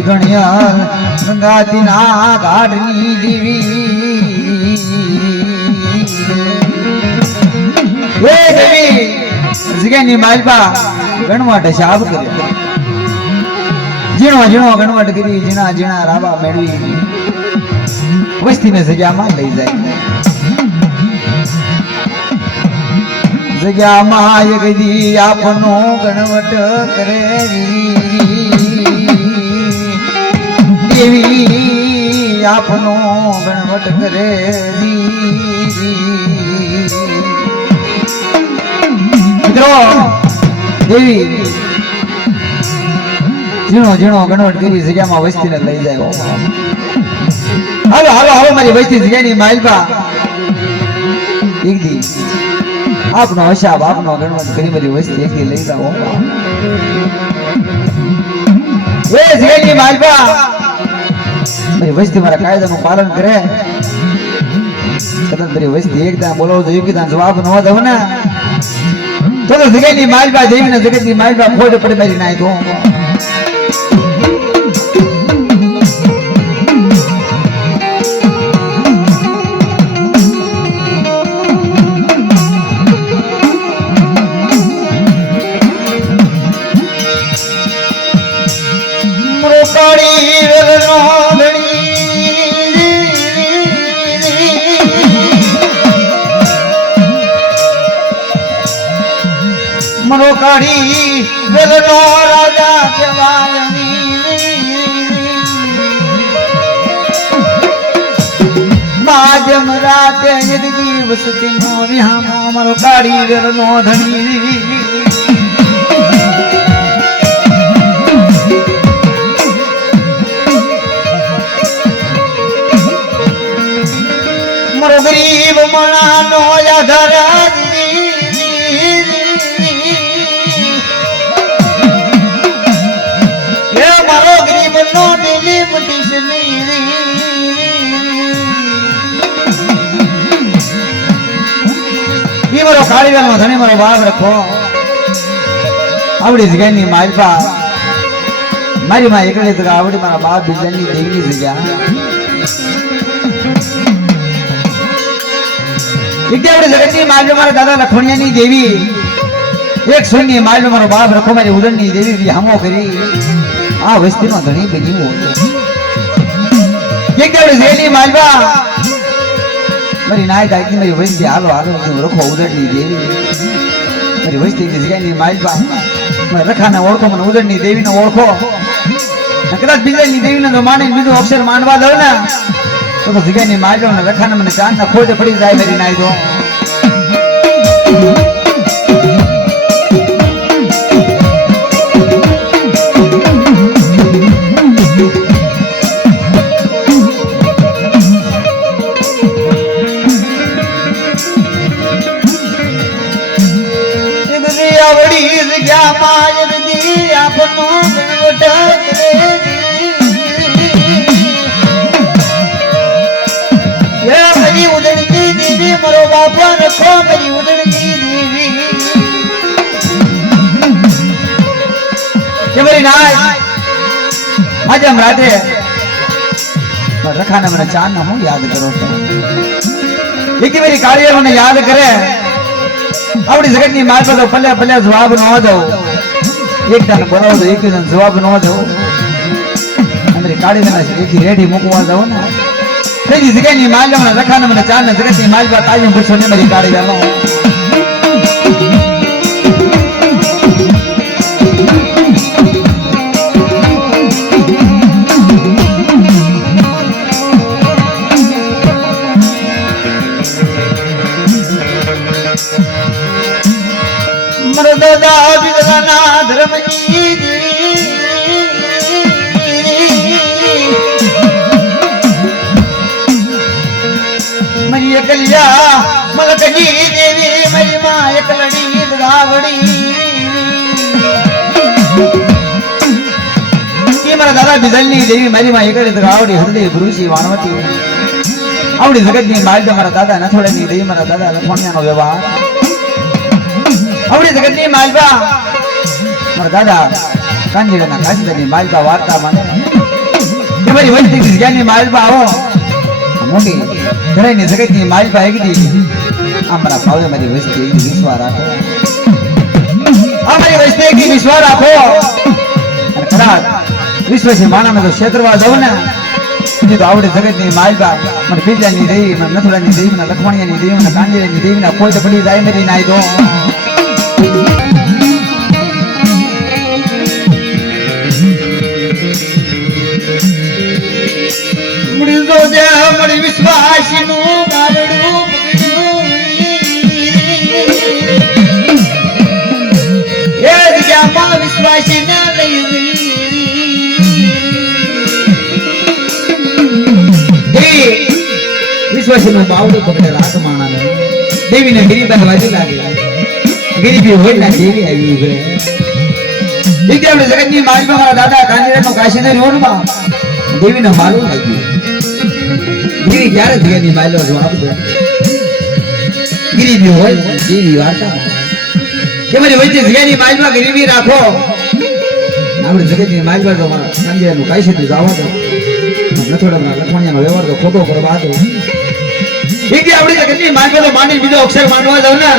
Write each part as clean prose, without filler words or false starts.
મારી ગણ્યા ગંગાતી ના ઘાટની દેવી એ દેવી જગ્યાની માલપા ગણવાટ શાબ કર્યો ઝીણો ઝીણો ગણવાટ કરી ઝીણા ઝીણા રાબા મેળવી વસ્તીને જગ્યામાં લઈ જાય જગ્યામાં એક દી આપનો ગણવટ કરે દેવી આપનો ગણવટ કરે મિત્રો દેવી ઝીણો ઝીણો ગણવટ કરી જગ્યામાં વસ્તીને લઈ જાય હાલો હાલો હાલો મારી વસ્તી જગ્યાની માલપા એક દી આપનો હસાબ આપનો ગણવટ કરી મારી વસ્તી એક દી લઈ જાઓ એ જગ્યાની માલપા મારી વસ્તી મારા કાયદાનું પાલન કરે કદાચ મારી વસ્તી એકદમ બોલાવો તો યોગ્યતા જવાબ ન દઉં ને તો જગ્યાની માલપા દેવીને જગતની માલપા ખોટ પડે મારી નાય તો મરો કાઢી વેલનો રાજા કહેવાય માજમ રાતે એક દિવસ નો વિહામો મરો કાઢી વેલનો ધણી મરો ગરીબ મણાનો આધાર મારો કાળી વેલ ધણી મારો બાપ રખો આવડી જગ્યાની માલપા મારી માં એકલી તો આવડી મારા બાપ બીજાની દેવી જગ્યા એક આવડી જગતની માલપા મારા દાદા લખણિયાની દેવી એક સોની માલપા મારો બાપ રખો મારી ઉદણની દેવી હામો કરી આ વસ્તીમાં ધણી બની એક આવડી જગ્યાની માલપા મારી નાય દાયકી મારી વસ્તી હાલો હાલો રખો ઉદડની દેવી મારી વસ્તી જગ્યાની માલપા મને રખાને ઓળખો મને ઉદડની દેવીને ઓળખો કદાચ બીજાની દેવીને તો માની બીજું અક્ષર માનવા દઉં ને તો જગ્યાની માલપા મને રખાને મને ચાંદના ખોટે પડી જાય મારી નાય તો મારો બાપા રખો મારી ઉદણની દેવી કે મારી નાય આજે હમ રાતે રખાને મને ચાંદ ના હું યાદ કરો એક મારી કાળીએ મને યાદ કરે આપણી જગતની માલપા તો પલ્લે પલ્લે જવાબ ન દઉં એક દાન બોલાવો તો એક દાન જવાબ ન દઉં અમારી કાળી મને એક રેડી મૂકવા દઉં ને તેની જગ્યાની માલપા મને રખાને મને ચાંદ ને જગતની માલપા કાળી પૂછો ને મારી કાળી વેલો દાદા બિદલાના ધર્મજી મરી એકલિયા મલકજી દેવી મરી માં એકલડી ગાવડી કે મારા દાદા બિદલની દેવી મારી માં એકલડી ગાવડી હૃદય ભૃષી વાણવતી આવડી જગતની માલપા મારા દાદા નથોડાની દેવી મારા દાદા લખણિયાનો વ્યવહાર આવડી જગતની માલપા મારા દાદા કાંજીડાના કાંજીડાની માલપા વાર્તા મને કે મારી વસ્તી જગ્યાની માલબા આવો મોટી ઘરેની જગતની માલબા એકદી અમારા ભાવે મારી વસ્તી એકદી વિશ્વાસ રાખો અમારી વસ્તી એકદી વિશ્વાસ રાખો અને કદાચ વિશ્વસી માણાને તો ક્ષેત્રવા દઉં ને તો આવડે જગતની માલબા મને બીજાની દેવી મને નથુડાની દેવી મને લખમણિયાની દેવી મને કાંજીની દેવી ના કોઈ તો પડી જાય મેરી નાઈ દો મળી વિશ્વાસનું બારડું એ જગ્યામાં વિશ્વાસી ના લઈ વિશ્વાસનું બાવડું પકડે રાત માણાને દેવીને ગિરીબાઈ વાજી લાગે ગિરીબી હોય ના દેવી આવી ઉભરે આપણે જગતની માલમાં મારા દાદા કાંજીરાનો કાશીને રોડમાં દેવીને માલું લાગ્યું ગિરી ક્યારે જગ્યાની માયલો જવાબ દે ગિરીબી હોય દેવી વાર્તા કે મારી વચ્ચે જગ્યાની માલમાં ગિરીબી રાખો આપણે જગતની માલમાં તો મારા કાંજીરાનું કાશી જવા દો નથોડાના લખમણિયાનો વ્યવહાર તો ખોટો કરવા દો એકદી આપણે જગતની માલમાં તો માની બીજો અક્ષર માનવા દઉં ને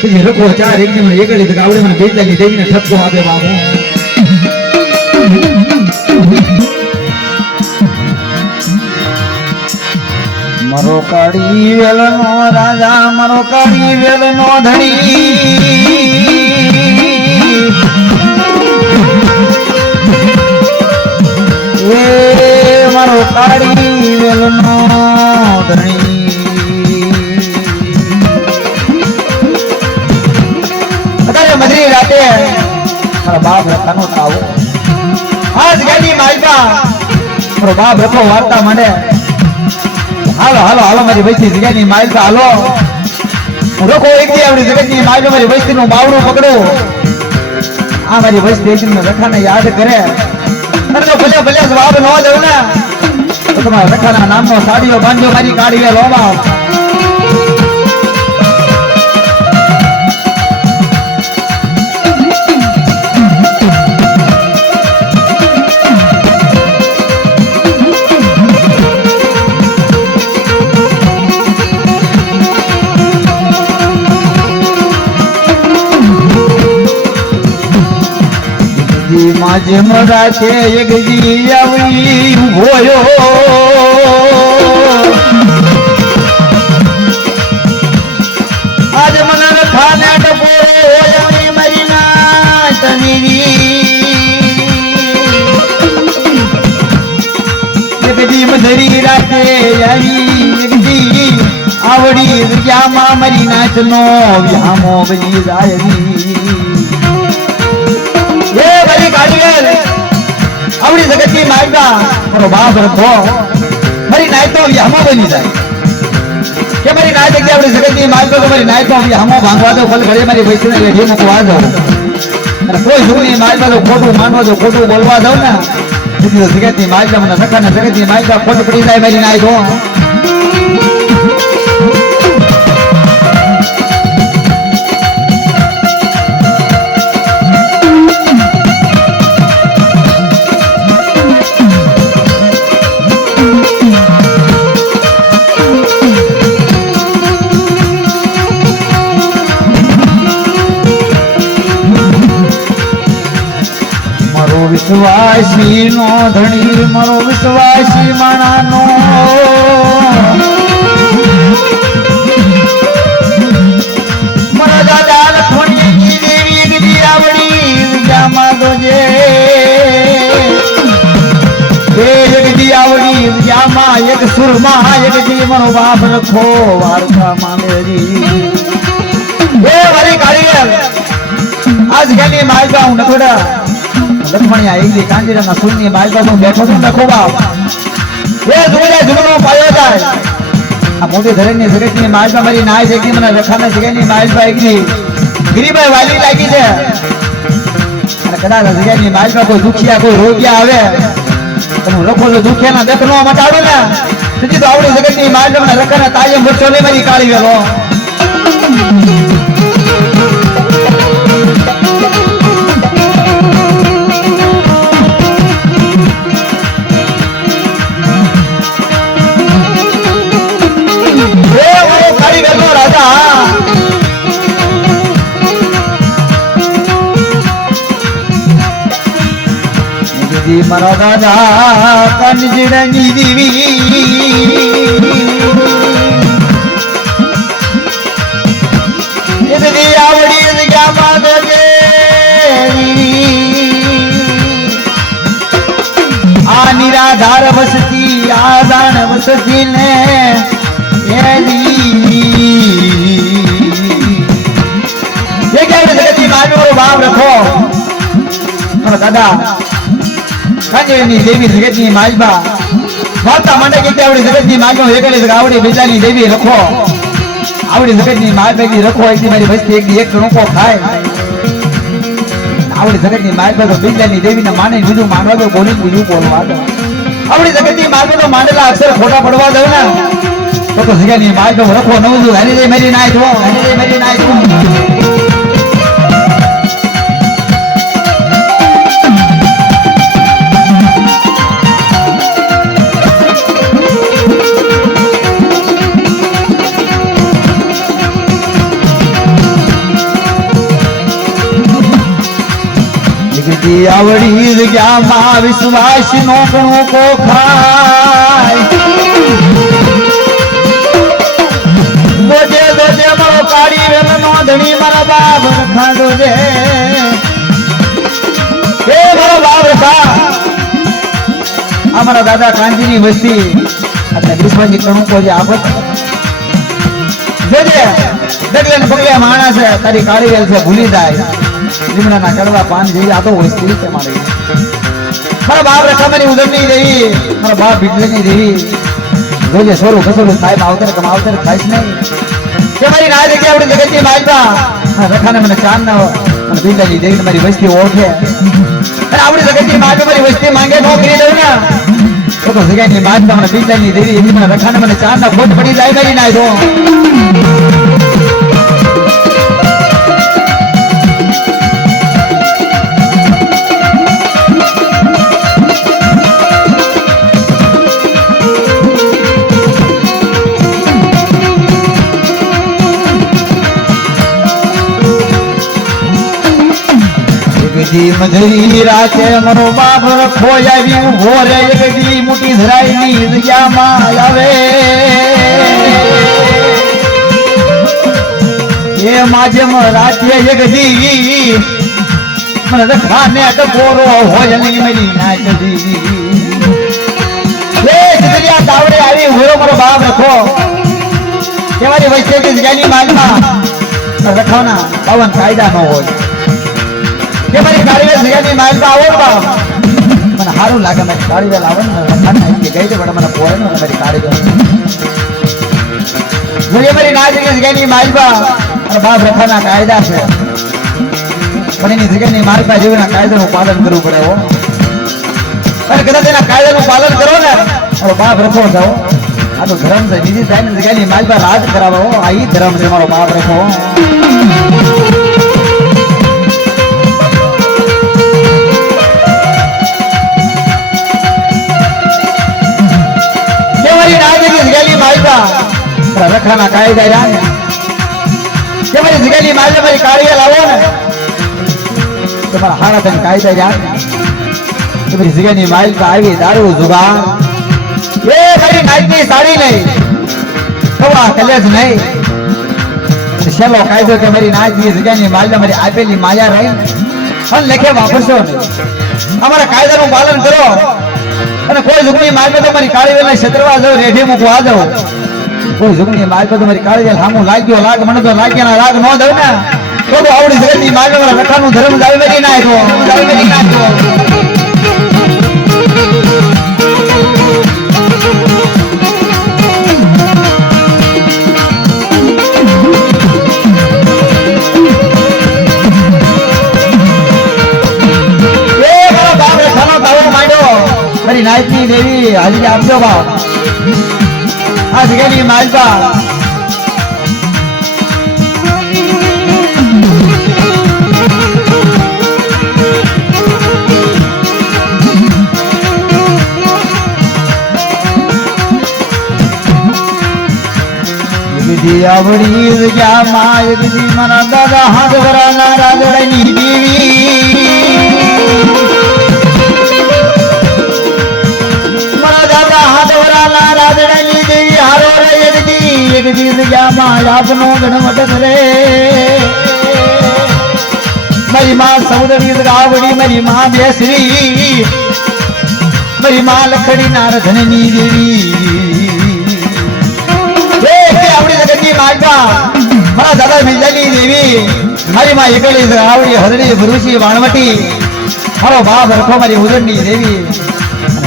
પછી રખો ચાર એકદી મને એકડી તો આવડે મને બેતાની દેવીને ઠપકો આપે બાબો મરો કાળી વેલનો રાજા મરો કાળી વેલનો ધણી એ મારો કાળી વેલનો ધણી અત્યારે મધરી રાતે મારા બાપ રખાનો તાવો આજ ગાડી માલબા મારો બાપ રખો વાર્તા માંડે હાલો હાલો હાલો મારી વસ્તી જગ્યાની માલબા હાલો હું રખો એકદી આપણી જગતની માલબા મારી વસ્તીનું બાવડું પકડો આ મારી વસ્તી એકદમ રખાને યાદ કરે અરે તો ભલે ભલે જવાબ ન દઉં ને તો તમારા રખાના નામનો સાડીઓ બાંધ્યો મારી કાઢીએ લોબા માજે મરાતે એક દી આવી ઉભોયો આજ મને રખાને ટપોરો હોય મારી ના તવીરી એક દી મધરી રાતે આવી એક દી આવડી જગ્યામાં મારી નાચનો વ્યામો બની જાય આપણી જગતની માલબા મારો બાપ રખો મારી નાય તો હમો બની જાય કે મારી નાય જગ્યાએ આપણી જગતની માલબા મારી નાય તો હમો ભાંગવા દો ફલ ઘડે મારી વૈષ્ણવ રેઢી મૂકવા દો અને કોઈ સુખની માલબા તો ખોટું માનવા દો ખોટું બોલવા દો ને જગતની માલબા મને રખાને જગતની માલબા ખોટું પડી જાય મારી નાય તો વિશ્વાસી નો ધણી મારો વિશ્વાસી માણાનો મારા દાદા લખમણિયાની દેવી ગદી આવડી જામા દોજે એક દી આવડી જામા એક સુરમાં એક દી મારો બાપ રખો વારસા મામેરી એ વારી કાઢી આજ ગાની માલબા હું નથોડા લખમણિયા એકલી કાંજીરાના સુરની માલબા હું બેઠો છું નખો બાપ એ જોડે જુગનો પાયો જાય આ મોટી ધરેની જગતની માલબા મારી નાય છે કે મને રખાના જગ્યાની માલબા એકલી ગિરીબાઈ વાલી લાગી છે અને કદાચ જગ્યાની માલબા કોઈ દુખિયા કોઈ રોગિયા આવે તો હું લખો તો દુખિયાના દેખનો મટાડું ને તેથી તો આવડી જગતની માલબા મને રખાના તાયમ વચ્ચો ને મારી કાઢી વેલો દી મારા દાદા કંજડની દેવી દી આવડી ગયા માદે આ નિરાધાર વસતી આદાન વસતી ને ये क्या जगती मानो भाव रखो दादा कंजनी देवी जगतनी मालबा माता मंडे के क्या जगतनी मालबा एकले आवड़ी बीजानी देवी रखो आवड़ी जगतनी मालबा की रखो एक मारी बस्ती एक गणको खाए आवड़ी जगतनी मालबा तो बीजानी देवी ने माने बीजू मानवा तो बोली बीजू बोलवा दो आवड़ी जगतनी मालबा तो मांडला अक्षर खोटा पड़वा दो ना तो जगतनी मालबा रखो नवजू हरी दे मेरी नाय दो हरी दे मेरी नाय दो आवड़ी जग्या मां विश्वास नो गणो को खाय दोजे दोजे मारो काड़ी वेल नो धणी मारा बाप रखा दोजे ए मारो बाप रखा हमारा दादा कांजीनी वस्ती अच्छा विश्वास गणो को जे आपत जोजे डगले ने पगले माणस है तारी काड़ी वेल से भूली जाए जीवना ना कड़वा पान जेवी आ तो वस्ती से मारे मारा बाप रखा मेरी उधर नहीं रही मारा बाप बिगड़े नहीं रही रोजे सोरो कसोरो साहेब आवतर कमावतर खाइस नहीं के मारी ना देखे आवड़ी जगत की मालबा रखा ने मने चांद ना मन बिगड़ा जी देख मारी वस्ती ओळखे अरे आवड़ी जगत की मालबा मारी वस्ती मांगे नौकरी दे ना तो जगत की मालबा मन बिगड़ा नहीं देवी इनी मन रखा ने मने चांद ना खोट पड़ी जाए मेरी ना दो दी मधुरी राते मनो बाप रखो आवी उभो रे एक दी मुठी धराई नी जग्या मां आवे ये माजम राते एक दी मन रखाने टपोरो होय नहीं मेरी नाच दी ये जग्या दावड़े आवी उभो मरो बाप रखो के मारी वैसे की जग्या नी मालमा रखो ना पवन कायदा न होय के मारी गाड़ी में जगह माइल का आवो बा मन हारू लागे मैं गाड़ी में लावन मन के गई तो बड़ा मन पोरे न मेरी गाड़ी में मुझे मेरी नाज की जगह नहीं माइल बा और बाप रखा ना कायदा से पण ની જગ્યા ની માલ પા જેવના કાયદાનું પાલન કરવું પડે હો અને કદાચ એના કાયદાનું પાલન કરો ને और बाप रखो जाओ आ तो धर्म से निजी થાય ને જગ્યા ની માલ પા રાજ કરાવો આ ઈ ધર્મ છે મારો બાપ રખો रखना कायदा जाने के मेरी जिगली माल मेरी काड़िया लावो ने तुम्हारा हारा तन कायदा जाने के मेरी जिगली माल का आवी दारू जुगान ये मेरी नाइट की साड़ी नहीं थोड़ा कलेज नहीं चलो कायदो के मेरी नाइट की जिगली माल मेरी आपेली माया रही हम लेके वापस हो हमारा कायदा नु पालन करो અને કોઈ જુગની માલ में तो मेरी काड़ी वेला छतरवा जाओ रेडी मुकवा जाओ कोई जुगनी माल पे तो मेरी काड़ी जेल हमू लाग्यो लाग मन तो लाग्या ना लाग नो दो ना तो आवड़ी जगत नी माल में रखानु धर्म जावे मेरी ना आयो जावे मेरी ना आयो ये मेरा बाप रखानो तावो मांडो मेरी नायकी देवी हाजी आपजो बाप आज गली मालबा विधि आवड़ी क्या माय विधि मना दादा हाथ भरा नारा दड़नी देवी જગદી જગ્યામાં આપનો ગણવટ કરે મારી માં સૌદરી ગાવડી મારી માં બેસરી મારી માં લખડી નારધનની દેવી આવડી જગતની માતા મારા દાદા મિંજાની દેવી મારી માં એકલી આવડી હરણી ભરૂચી વાણવટી મારો બાપ રખો મારી ઉદરની દેવી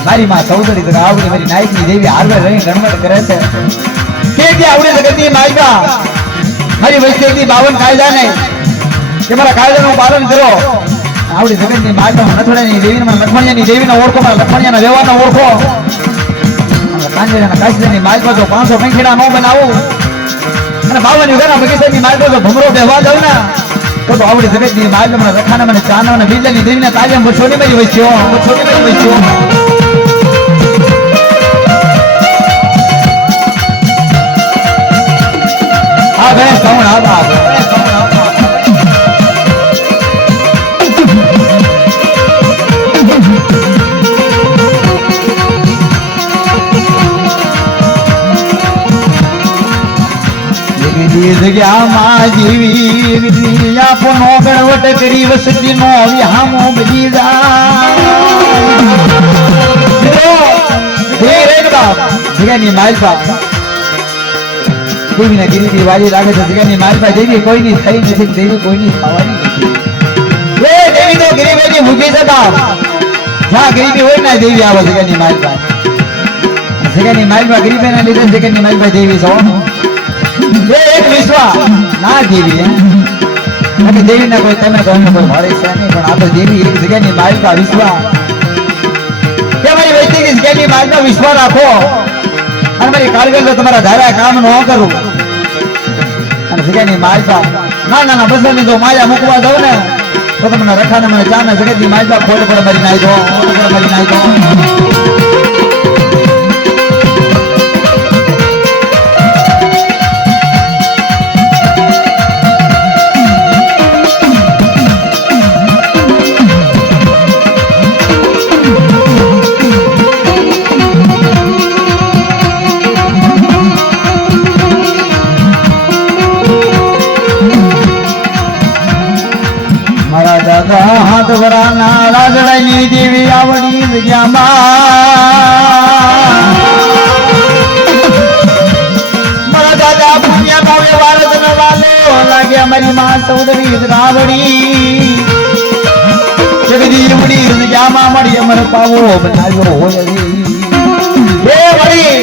મારી માં સૌદરી આવડી મારી નાયકની દેવી હારવે રહી ગણવટ કરે છે કે આવડી જગતની માતા મારી વૈષ્ણવની 52 કાયદા ને કે મારા કાયદાનું પાલન કરો આવડી જગતની માતા નથોડાની દેવીને લખમણિયાની દેવીને ઓળખો મારા લખમણિયાના વ્યવહારને ઓળખો કાંજેરાના કાશીની માલપા જો 500 પંખેડા નો બનાવું અને 52 યુગના બગીચાની માલપા જો ભમરો બેહવા દઉં ને તો આવડી જગતની માલપા મને રખાના મને ચાના અને બિલ્લાની દેવીને તાજમ છોડી મારી વચ્યો આ ગણેશ શ્રાવણ આવા જગ્યામાં જીવી આપનો ગણવટ કરી વસતી નો વિહામો બજી જગ્યાની માલપા દેવીના ગિરીની વાળી લાગે છે જગ્યાની માલપા દેવી કોઈની થઈ નથી દેવી કોઈની થવાની નથી એ દેવી તો ગરીબેની મૂકી છે બાપ જ્યાં ગરીબી હોય ને દેવી આવે જગ્યાની માલપા ગરીબેના લીધે જગ્યાની માલપા દેવી છો એક વિશ્વા ના દેવી દેવી ના કોઈ તમે કોઈ મળે છે નહીં પણ આપણે દેવી એક જગ્યાની માલિકા વિશ્વા કે મારી વૈષ્ણવી જગ્યાની માલિકા વિશ્વા રાખો અને મારી કારગર તમારા ધારા કામ ન કરું અને જગ્યાની માલિકા ના બસની જો માયા મૂકવા દઉં ને તો તમને રખાને મને ચા ને જગતની માલિકા ખોટ પર મારી નાખી દો હાથ વરાના રાજડાની દેવી આવડી જગ્યામાં મારા દાદા પુણ્યા નો વ્યવહાર વાલો લાગ્યા મારી માં સૌદરી રાવડી જગદી ઉડી જગ્યામાં મળી અમર પાવો બનાવ્યો હોય એ મળી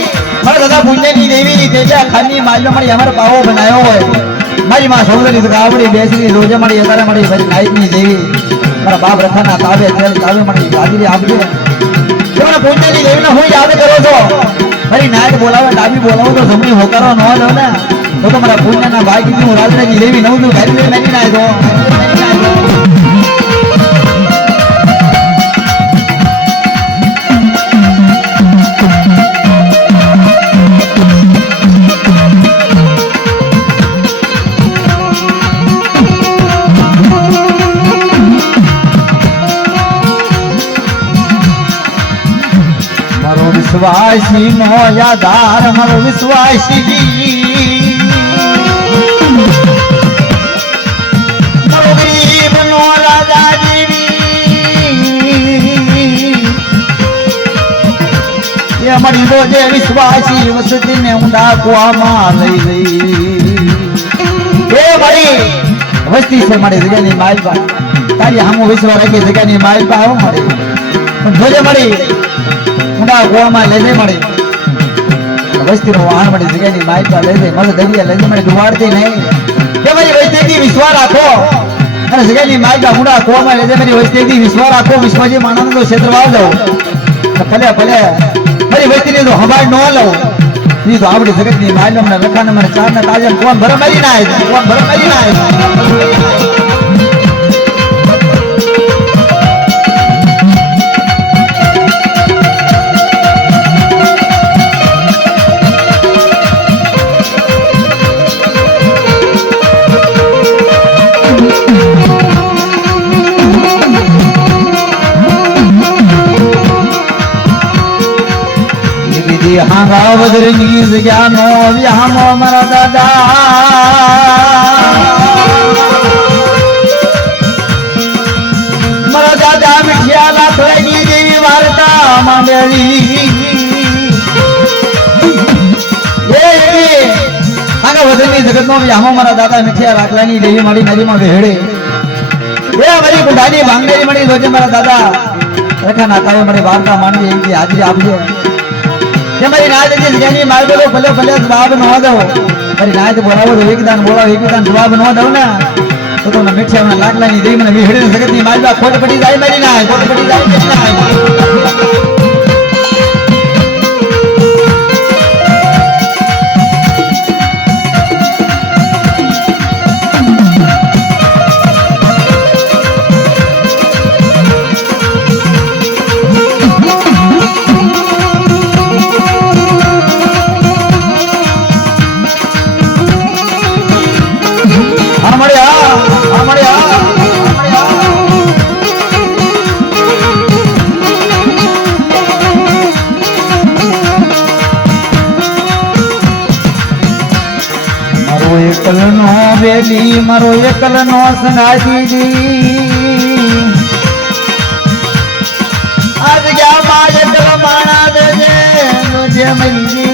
મારા દાદા પુણ્યની દેવી તેજા ખાની માલ્યો મળી અમર પાવો બનાવ્યો હોય મારી માં સૌદરી રાવડી બેસી રોજે મળી અત્યારે મળી મારી નાયકની દેવી મારા બાપ રખાના તાવે તેલ તાવે મને હાજરી આપજો તમને પૂજ્યની દેવીને હું યાદ કરો છો મારી નાયક બોલાવે ડાબી બોલાવો તો જમણી હોકારો ન લો ને તો મારા પુણ્યના ભાઈ હું રાજરાજી દેવી નવું છું ગાડી મેની ના દો વિશ્વાસી નો યાદાર મારો વિશ્વાસી મારો ગરીબ નો રાજા દેવી એ મારી રોજે વિશ્વાસી વસતી ને ઊંડા કુવામાં લઈ ગઈ એ મારી વસ્તી છે મારી જગ્યાની માલપા તારી હામો વિશ્વાસ રાખી જગ્યાની માલપા આવો મારી પણ જોજે મારી ઊંડા કુવામાં લઈ જઈ મળી વસ્તી નો વાહન મળી જગ્યાની માહિતી લઈ જઈ મને દરિયા લઈ જઈ મળી ડુબાડતી નહીં કે મારી વસ્તી વિશ્વાસ રાખો અને જગ્યાની માહિતી ઊંડા કુવામાં લઈ જઈ મારી વસ્તી વિશ્વાસ રાખો વિશ્વજી માનંદ નો ક્ષેત્ર વાવ જાવ ભલે મારી વસ્તી તો હવાઈ ન લઉં એ તો આપણી જગતની માહિતી મને લખાને મને ચાર ને તાજે કોણ ભરે મારી ના હાંગા વદરની જગ્યાનો વ્યામો મારા દાદા મારા દાદા મીઠિયા લાખડાની જેવી વાર્તા માંડેલી હાંગા વદરની જગતનો વ્યામો મારા દાદા મીઠિયા લાખડાની દેવી મારી નદીમાં વહેડે એ મારી બુઢાની માંગેલી મળી રોજે મારા દાદા રેખા નાતાએ મારી વાર્તા માંડી એવી હાજરી આપજે કે મારી નાયત જે જગ્યાની માર બોલો ભલે ભલે જવાબ ન દો મારી નાયત બોલાવો તો એકદાન બોલાવો એકદાન જવાબ ન દઉં ને તો તમને મીઠિયા લાકડાની દેવી મને વિહળે જગતની મારી ખોટ પડી જાય મારી નાય ખોટ પડી જાય મારી નાય એકલનો વેલી મારો એકલનો સંગાતી આજ ગયા માં એકલ માણા દેજે જે મરી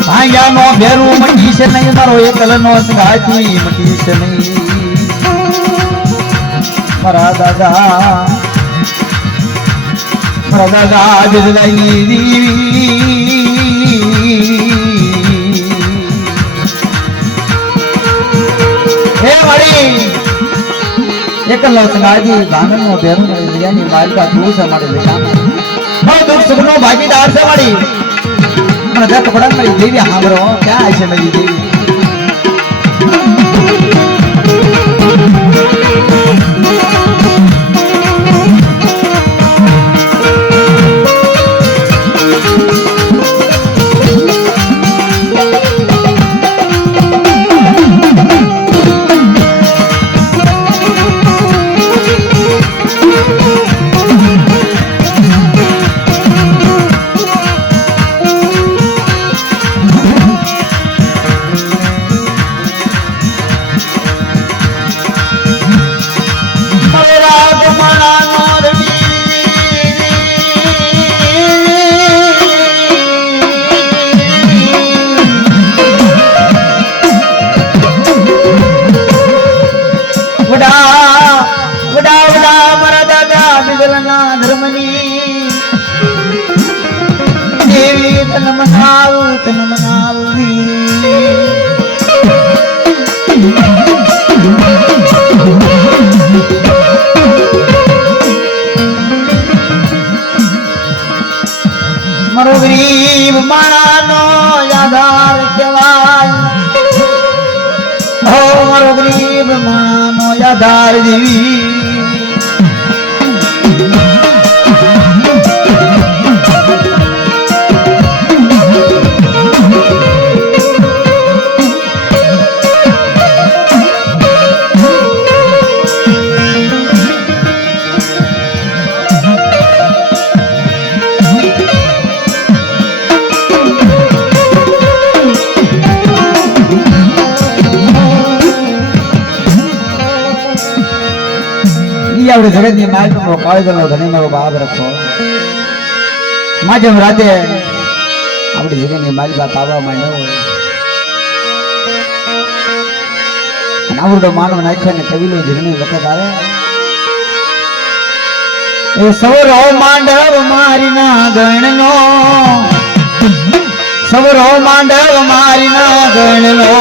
ભાગ્યા નો ભેરું મટી છે નહીં મારો એકલનો સંગાતી મટી છે નહીં મારા દાદા જલાઈ દેવી એકલ સંગાજી ભાંગણ નો ભેરું જગ્યાની માલિકા તું છે મારી બેટા મારો દુઃખ સુખ નો ભાગીદાર છે મારી મને દત્ત પડા મારી દેવી સાંભળો ક્યાં છે મારી દેવી મારો ગરીબ માણાનો આધાર કહેવાય હો મારો ગરીબ માણાનો આધાર દેવી આવડે જગતની માલિકનો કાળગનો ધણી મારો બાપ રખો માજમ રાતે આપણી જગતની માલિકા તાવા માંડ્યો હોય અને આવડો માનવ નાખ્યો ને કવિલો જીવની વખત આવે એ સવરો માંડવ મારી ના ગણનો સવરો માંડવ મારી ના ગણનો